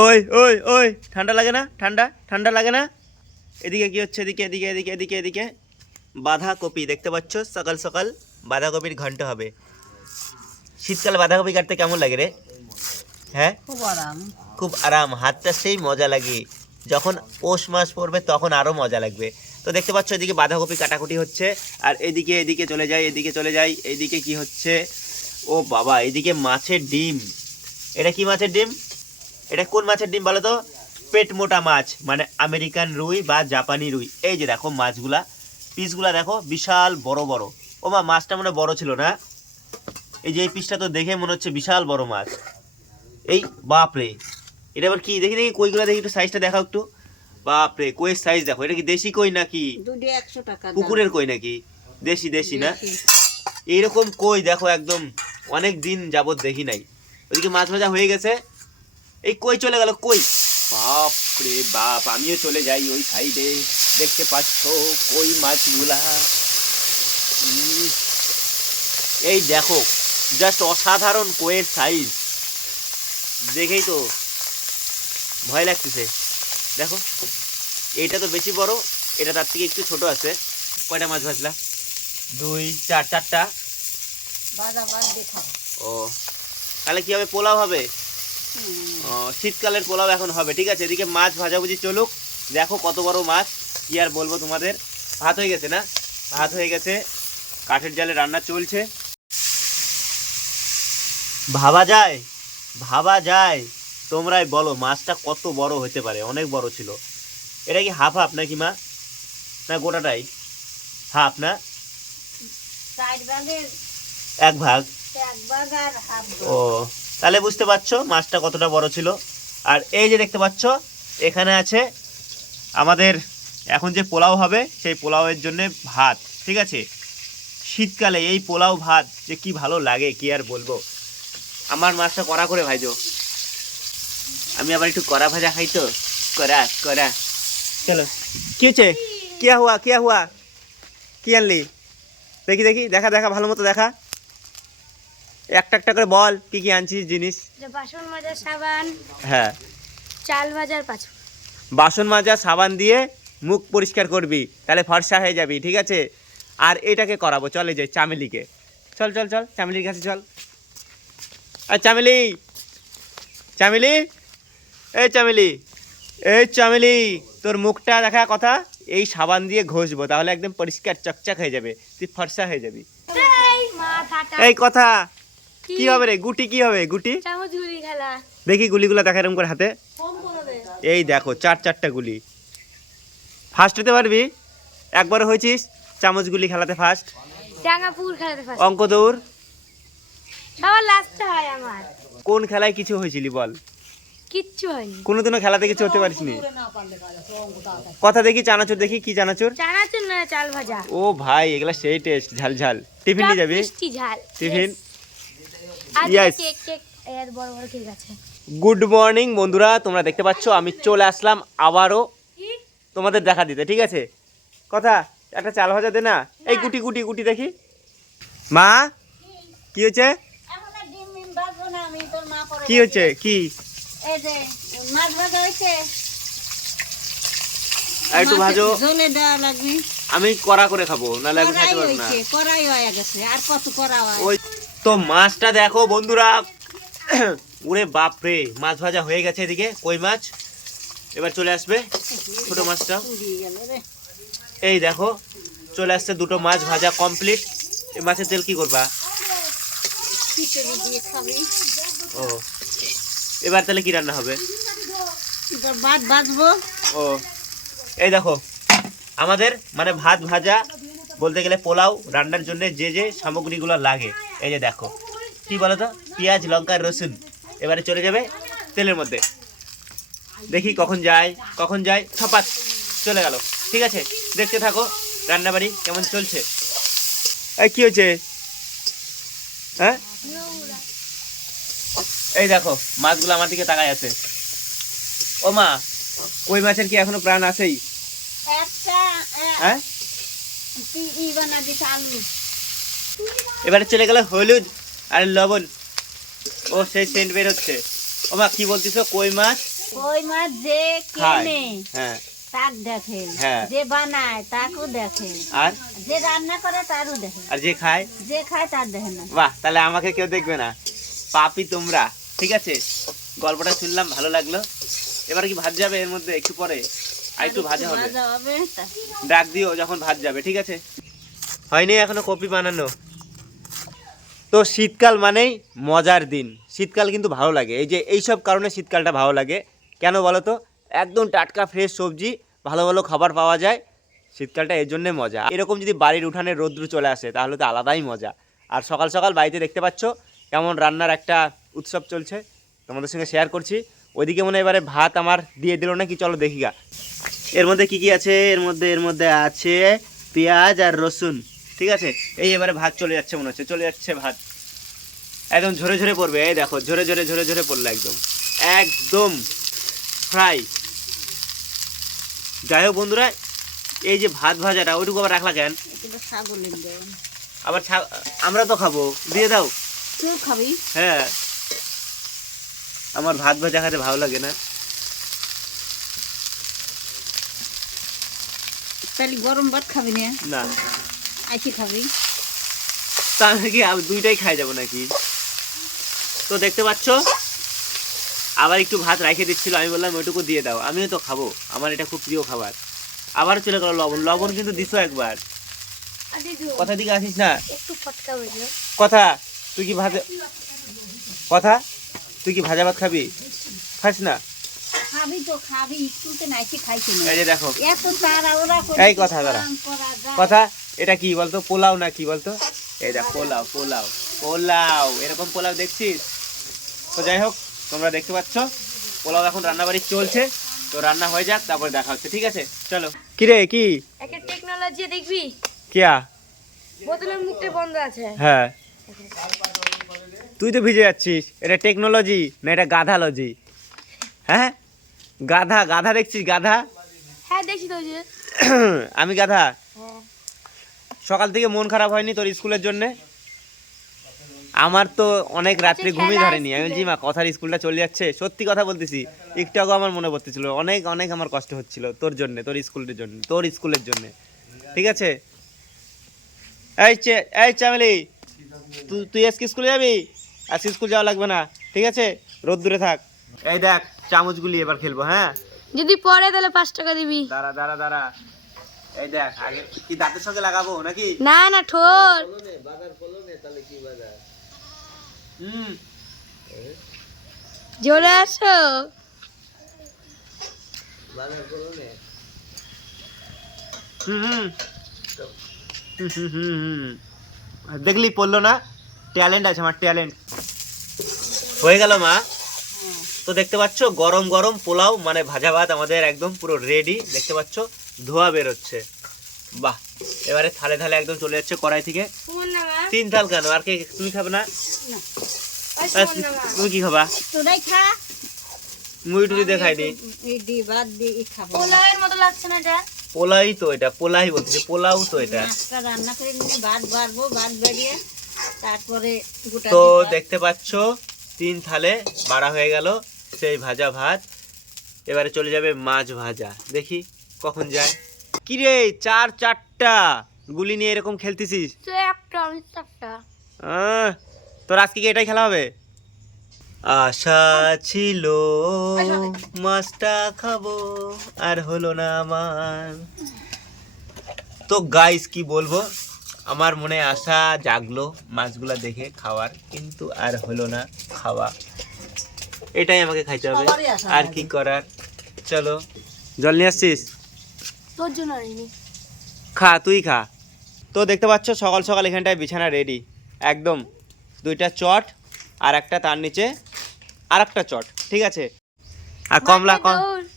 ওই ওই ওই ঠান্ডা লাগে না? ঠান্ডা ঠান্ডা লাগে না? এদিকে কি হচ্ছে? এদিকে এদিকে এদিকে এদিকে এদিকে বাঁধাকপি দেখতে পাচ্ছ? সকাল সকাল বাঁধাকপির ঘন্ট হবে। শীতকালে বাঁধাকপি কাটতে কেমন লাগে রে? হ্যাঁ, খুব আরাম। খুব আরাম, হাতটা সেই মজা লাগে। যখন পৌষ মাস পড়বে তখন আরও মজা লাগবে। তো দেখতে পাচ্ছ এদিকে বাঁধাকপি কাটাকুটি হচ্ছে, আর এদিকে এদিকে চলে যায়, এদিকে চলে যায়। এইদিকে কি হচ্ছে? ও বাবা, এদিকে মাছের ডিম। এটা কি মাছের ডিম? এটা কোন মাছের ডিম বলো তো? পেট মোটা মাছ, মানে আমেরিকান রুই বা জাপানি রুই। এই যে দেখো মাছগুলা, পিসগুলা দেখো বিশাল বড় বড়। ও মা, মাছটা মনে বড় ছিল না? এই যে এই পিসটা তো দেখে মনে হচ্ছে বিশাল বড় মাছ। এই বাপরে, এটা আবার কি? দেখি দেখি কইগুলা দেখি, একটু সাইজটা দেখাও একটু। বাপরে, কইয়ের সাইজ দেখো। এটা কি দেশি কই নাকি দুটো 100 টাকা দাম। পুকুরের কই নাকি? দেশি দেশি না? দেশি। এইরকম কই দেখো একদম অনেক দিন যাবত দেখি নাই। ওইদিকে মাছ ভাজা হয়ে গেছে, এই কই চলে গেল। কই, বাপ রে বাপ, আমিও চলে যাই ওই সাইডে। দেখতে পাচ্ছ কই মাছগুলা? এই দেখো, জাস্ট অসাধারণ কইয়ের সাইজ, দেখেই তো ভয় লাগতেছে। দেখো, এইটা তো বেশি বড়, এটা তার থেকে একটু ছোট আছে। কয়টা মাছ ভাজলা? 2 4 4টা। বাজা বাদ দেখাও। ও, তাহলে কি হবে? পোলাও হবে। শীতকালের পোলাও এখন হবে। ঠিক আছে, এদিকে মাছ ভাজাভুজি চলুক। দেখো কত বড় মাছ, কি আর বলবো তোমাদের। ভাত হয়ে গেছে না? ভাত হয়ে গেছে, কাঠের জালে রান্না চলছে। ভাবা যায়, ভাবা যায়, তোমরাই বলো মাছটা কত বড় হতে পারে? অনেক বড় ছিল। এটা কি হাফ হাফ নাকি মা? না গোটাটাই হাফ? না, 4 ভাগের এক ভাগ। 1 ভাগ আর হাফ। ও, তাহলে বুঝতে পারছো মাছটা কতটা বড় ছিল। আর এই যে দেখতে পাচ্ছ এখানে আছে আমাদের এখন যে পোলাও হবে, সেই পোলাওয়ের জন্য ভাত। ঠিক আছে, শীতকালে এই পোলাও ভাত যে কি ভালো লাগে কি আর বলবো। আমার মাছটা কড়া করে ভাইজো, আমি আবার একটু কড়া ভাজা খাই তো। কড়া কড়া। চলো, কি হচ্ছে? কিয়া হুয়া কিয়া হুয়া? কি আনলি? দেখি দেখি, দেখা দেখা ভালো মতো দেখা। একটা একটা করে বল কি কি আনছিস জিনিস। বাসন মাজার সাবান, হ্যাঁ, চাল ভাজার পাঁচ। বাসন মাজা সাবান দিয়ে মুখ পরিষ্কার করবি, তাহলে ফর্সা হয়ে যাবি। ঠিক আছে, আর এটাকে করাবো। চলে যাই চামেলিকে। চল চল চল, চামেলির কাছে চল। আর চামেলি, চামেলি, এই চামেলি, এই চামেলি, তোর মুখটা দেখা কথা। এই সাবান দিয়ে ঘষবো, তাহলে একদম পরিষ্কার চকচক হয়ে যাবে, তুই ফর্সা হয়ে যাবি। এই কথা কি হবে রে? গুটি কি হবে? গুটি চামচ গুলি খেলা। দেখি গুলিগুলো দেখা এরকম করে হাতে। এই দেখো 4টা গুলি। ফার্স্ট হতে পারবি? একবারও হয়েছিস চামচ গুলি খেলাতে ফার্স্ট? ডাঙ্গাপুর খেলাতে ফার্স্ট। অঙ্ক দৌড় সবার লাস্ট হয় আমার। কোন খেলায় কিছু হয়েছিলি বল? কিচ্ছু হয়নি। কোনোদিনও খেলাতে কিছু হতে পারিসনি? কথা দেখি, চানাচুর দেখি, কি চানাচুর? চানাচুর না, চাল ভাজা। ও ভাই, এগুলা সেই টেস্ট, ঝাল ঝাল। টিফিন নিয়ে যাবি? মিষ্টি ঝাল টিফিন। আর Yes. কেক কেক এর বড় বড় কেক আছে। গুড মর্নিং বন্ধুরা, তোমরা দেখতে পাচ্ছ আমি চলে আসলাম আবারও তোমাদের দেখা দিতে। ঠিক আছে, কথা একটা চাল ভাজা দে না। এই গুটি গুটি গুটি দেখি। মা, কি হয়েছে? এখন আর ডিম মিম ভাজবো না আমি, তোর মা করে। কি হচ্ছে? কি? এই যে মাছ ভাজা হইছে। আর একটু ভাজো। ঝোলে দেওয়া লাগবে। আমি কড়া করে খাবো, নাহলে আমি কড়াই খাইতে পারবো না। হইছে, কড়াই হয়ে গেছে। আর কত করা হয়? ওই তো মাছটা দেখো বন্ধুরা। ওরে বাপ রে, মাছ ভাজা হয়ে গেছে। এদিকে কই মাছ এবার চলে আসবে, ছোট মাছটা। পুড়িয়ে গেল রে। এই দেখো চলে আসছে, দুটো মাছ ভাজা কমপ্লিট। এই মাছের তেল কি করবা? খিচুড়ি দিয়ে খাবি। ও, এবার তাহলে কি রান্না হবে? তোর ভাত ভাজবো। ও, এই দেখো আমাদের মানে ভাত ভাজা বলতে গেলে পোলাও রান্নার জন্য যে যে সামগ্রীগুলো লাগে, এই যে দেখো। কি বলো তো? পেঁয়াজ, লঙ্কা, রসুন। এবারে চলে যাবে তেলের মধ্যে। দেখি কখন যায়, কখন যায়। ছপাত চলে গেল। ঠিক আছে, দেখতে থাকো রান্নাবাড়ি কেমন চলছে। এই কি হয়েছে? হ্যাঁ, এই দেখো মাছগুলো আমার দিকে তাকায় আছে। ও মা, কই মাছের কি এখনো প্রাণ আছেই? একটা হ্যাঁ, ই বানা দিছে আলু। এবারে চলে গেল হলুদ আর লবণ। ও সেই সেন্ট বের হচ্ছে। ও মা, কি বলতিস? কই মাছ কই মাছ যে খায় কেনে হ্যাঁ তাক দেখে, হ্যাঁ। যে বানায় তাকেও দেখে, আর যে রান্না করে তারও দেখে, আর যে খায় যে খায় তার দেখে না। বাহ, তাহলে আমাকে কেউ দেখবে না, পাপি তোমরা। ঠিক আছে, গল্পটা শুনলাম, ভালো লাগলো। এবার কি ভাত যাবে এর মধ্যে একটু পরে? আর একটু ভাজা হবে, ভাজা হবে তা। ডাক দিও যখন ভাত যাবে। ঠিক আছে, হয়নি এখনো কপি বানানো। তো শীতকাল মানেই মজার দিন, শীতকাল কিন্তু ভালো লাগে। এই যে এইসব কারণে শীতকালটা ভালো লাগে। কেন বলো তো? একদম টাটকা ফ্রেশ সবজি, ভালো ভালো খাবার পাওয়া যায়। শীতকালটা এর জন্যে মজা। এরকম যদি বাড়ির উঠানে রৌদ্র চলে আসে তাহলে তো আলাদাই মজা। আর সকাল সকাল বাড়িতে দেখতে পাচ্ছ কেমন রান্নার একটা উৎসব চলছে, তোমাদের সঙ্গে শেয়ার করছি। ওইদিকে মনে হয় এবারে ভাত আমার দিয়ে দিল নাকি, চলো দেখি গা। এর মধ্যে কি কি আছে? এর মধ্যে আছে পেঁয়াজ আর রসুন। ঠিক আছে, এই এবারে ভাত চলে যাচ্ছে, মনে হচ্ছে চলে যাচ্ছে ভাত। একদম ঝরে ঝরে পড়বে, এই দেখো ঝরে ঝরে ঝরে ঝরে পড়লো, একদম একদম ফ্রাই। যাই হোক বন্ধুরা, এই যে ভাত ভাজাটা ওইটুকু আবার রাখলা কেন? এটা ছাগলের দেন। আবার আমরা তো খাবো, দিয়ে দাও। তুই খাবি? হ্যাঁ, আমার ভাত ভাজা খেতে ভালো লাগে না। তাহলে গরম ভাত খাবি না? না, আইসি খাবি? তাহলে কি আমি দুইটাই খাই যাবো নাকি? তো দেখতে পাচ্ছ আবার একটু ভাত রেখে দিচ্ছিল, আমি বললাম ওইটুকু দিয়ে দাও, আমিও তো খাবো, আমার এটা খুব প্রিয় খাবার। আবার চলে গেল লবণ। লবণ কিন্তু দিছো একবার। কথা দিকে আসিস না। একটু ফটকা বুঝলো। কথা, তুই কি ভাজা ভাত খাবি? খাস না? খাবি তো খাবি, স্কুলতে নাইসি খাইছি না। এই যে দেখো, এত তারা ওরা করে এই কথা দাঁড়া, করা যায়। কথা, এটা কি বলতো? পোলাও না কি বলতো? এই দেখ, পোলাও পোলাও পোলাও, এরকম পোলাও দেখছিস? তো যাই হোক, তোমরা দেখতে পাচ্ছ পোলাও এখন রান্নাবাড়ি চলছে। তো রান্না হয়ে যাক, তারপরে দেখা হচ্ছে। ঠিক আছে, চলো। কি রে, কি একটা টেকনোলজি দেখবি, কিয়া? বোতলের মুখটা বন্ধ আছে। হ্যাঁ, তুই তো ভিজে যাচ্ছিস। এটা টেকনোলজি না, এটা গাধালজি। হ্যাঁ, গাধা গাধা দেখছিস? গাধা? হ্যাঁ দেখছি তো, ওই যে। আমি গাধা? হ্যাঁ। সকাল থেকে মন খারাপ হয়নি তোর স্কুলের জন্য? আমার তো অনেক রাত্রে আচ্ছা, ঘুমই খেলা ধরেনি। আমি স্কুলে। বলছি মা, কথার স্কুলটা চলে যাচ্ছে, সত্যি কথা বলতেছি। একটু আগে আমার মনে পড়তেছিল, অনেক অনেক আমার কষ্ট হচ্ছিল তোর জন্য, তোর স্কুলের জন্য। ঠিক আছে, এই চামেলি, তুই আজকে স্কুলে যাবি? আজকে স্কুল যাওয়া লাগবে না, ঠিক আছে? রোদ্দুরে থাক। এই দেখ, চামচগুলি এবার খেলবো। হ্যাঁ, যদি পরে তাহলে 5 টাকা দিবি। দাঁড়া দাঁড়া দাঁড়া, এই দেখ, আগে কি দাঁতের সঙ্গে লাগাবো নাকি? না না, ঠোর। হুম, জোরে আসো। হুম, দেখলি পড়লো না? ট্যালেন্ট আছে আমার, ট্যালেন্ট। হয়ে গেল মা। তো দেখতে পাচ্ছ গরম গরম পোলাও মানে ভাজা ভাত আমাদের একদম পুরো রেডি। দেখতে পাচ্ছ ধোয়া বেরোচ্ছে, বাহ। এবারে থালে থালে একদম চলে যাচ্ছে কড়াই থেকে। শুন না মা। 3 থাল কেন? আর কে? তুমি খাবে না? ওই আর শোন না মা। তুমি কি খাবা? তোরাই খা। মুড়ি টুড়ি দেখাইনি। এই দি বাদ দি খাবো। পোলাওয়ের মতো লাগছে না এটা? পোলাই তো এটা, পোলাই বলতেছি, পোলাও তো এটা। মাছটা রান্না করে নিয়ে ভাত বাড়বো, ভাত বাড়িয়ে তারপরে গোটা তো দিয়ে ভাত। দেখতে পাচ্ছ 3 থালে বাড়া হয়ে গেল সেই ভাজা ভাত। এবারে চলে যাবে মাছ ভাজা, দেখি কখন যায়। কিরে, 4টা গুলি নিয়ে এরকম খেলতেছিস? তো একটা আমি চারটা। তোর আজকে কি এটাই খেলা হবে? আশা ছিল মাছটা খাবো, আর হলো না আমার। তো গাইস কি বলবো, আমার মনে আশা জাগলো মাছগুলা দেখে খাওয়ার, কিন্তু আর হলো না খাওয়া। এটাই আমাকে খাইতে হবে, সবারই আশা আর কি করার। চলো, জল নিয়ে আসছিস? তোর জন্য আনিনি। খা, তুই খা। তো দেখতে পাচ্ছ সকাল সকাল এখানটায় বিছানা রেডি একদম। 2টা চট আর একটা তার নিচে আর একটা চট, ঠিক আছে? আর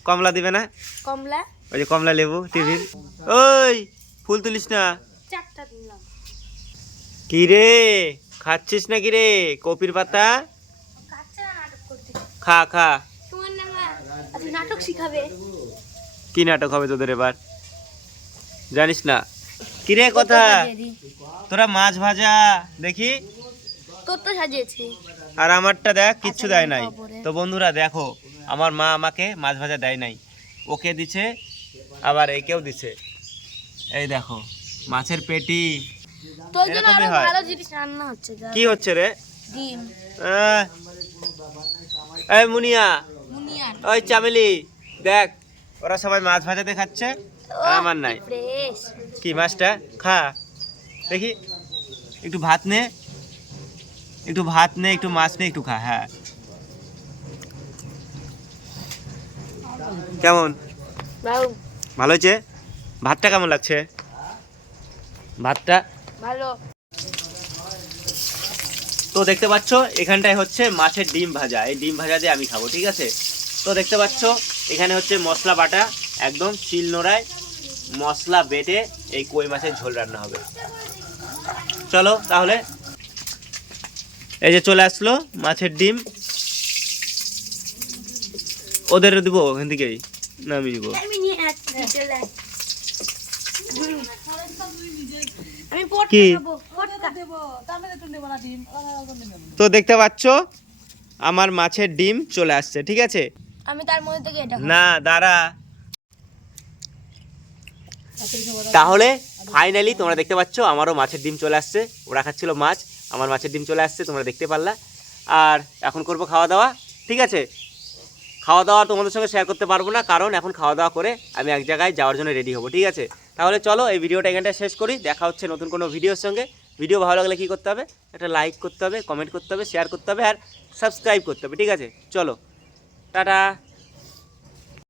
কমলা দিবে না? কমলা ওই যে কমলা লেবু টিফিন। ওই ফুল তুলিস না। 4টা দিলাম। কি রে, খাচ্ছিস না কি রে কপির পাতা? কাচ্চা নাটক করতে। খা খা। তোমার না মা, আজকে নাটক শিখাবে। কি নাটক হবে তোদের এবার, জানিস না? কি রে কথা, তোরা মাছ ভাজা দেখি, তোর তো সাজিয়েছি। আর আমারটা দেখ কিচ্ছু দেয় নাই। তো বন্ধুরা দেখো, আমার মা আমাকে মাছ ভাজা দেয় নাই, ওকে দিছে আবার একেও দিছে। এই দেখো মাছের পেটি। তোর জন্য এরকমই আরো হয়। ভালো জিনিস রান্না হচ্ছে যা। কি হচ্ছে রে? ডিম আহ, এই মুনিয়া, মুনিয়ার ওই চামেলি, দেখ ওরা সবাই মাছ ভাজাতে খাচ্ছে আর আমার নাই। ফ্রেশ। কি মাছটা খা দেখি, একটু ভাত নে, একটু ভাত নে, একটু মাছ নে, একটু খা। হ্যাঁ কেমন, ভালো ভালো হয়েছে? ভাতটা কেমন লাগছে? ভাতটা ভালো। তো দেখতে পাচ্ছ এখানটায় হচ্ছে মাছের ডিম ভাজা, এই ডিম ভাজা দিয়ে আমি খাবো, ঠিক আছে? তো দেখতে পাচ্ছ এখানে হচ্ছে মশলা বাটা, একদম শিল নোড়ায় মশলা বেটে এই কই মাছের ঝোল রান্না হবে। চলো তাহলে, এই যে চলে আসলো মাছের ডিম, ওদের দিব ওখান থেকেই, না আমি দিব। আমি নিয়ে আসছি চলে আয়। আমি পটকা কি? খাবো পটকা। তো দেখতে পাচ্ছ আমার মাছের ডিম চলে আসছে, ঠিক আছে? আমি তার মধ্যে থেকে এটা খাবো। না দাঁড়া, তাহলে ফাইনালি তোমরা দেখতে পাচ্ছ আমারও মাছের ডিম চলে আসছে। ওরা খাচ্ছিল মাছ, আমার মাছের ডিম চলে আসছে, তোমরা দেখতে পারলা। আর এখন করব খাওয়া দাওয়া, ঠিক আছে? খাওয়া দাওয়া তোমাদের সঙ্গে শেয়ার করতে পারবো না, কারণ এখন খাওয়া দাওয়া করে আমি এক জায়গায় যাওয়ার জন্য রেডি হবো, ঠিক আছে? তাহলে চলো এই ভিডিওটা এখানটা শেষ করি, দেখা হচ্ছে নতুন কোনো ভিডিওর সঙ্গে। ভিডিও ভালো লাগলে কী করতে হবে? একটা লাইক করতে হবে, কমেন্ট করতে হবে, শেয়ার করতে হবে আর সাবস্ক্রাইব করতে হবে, ঠিক আছে? চলো টাটা।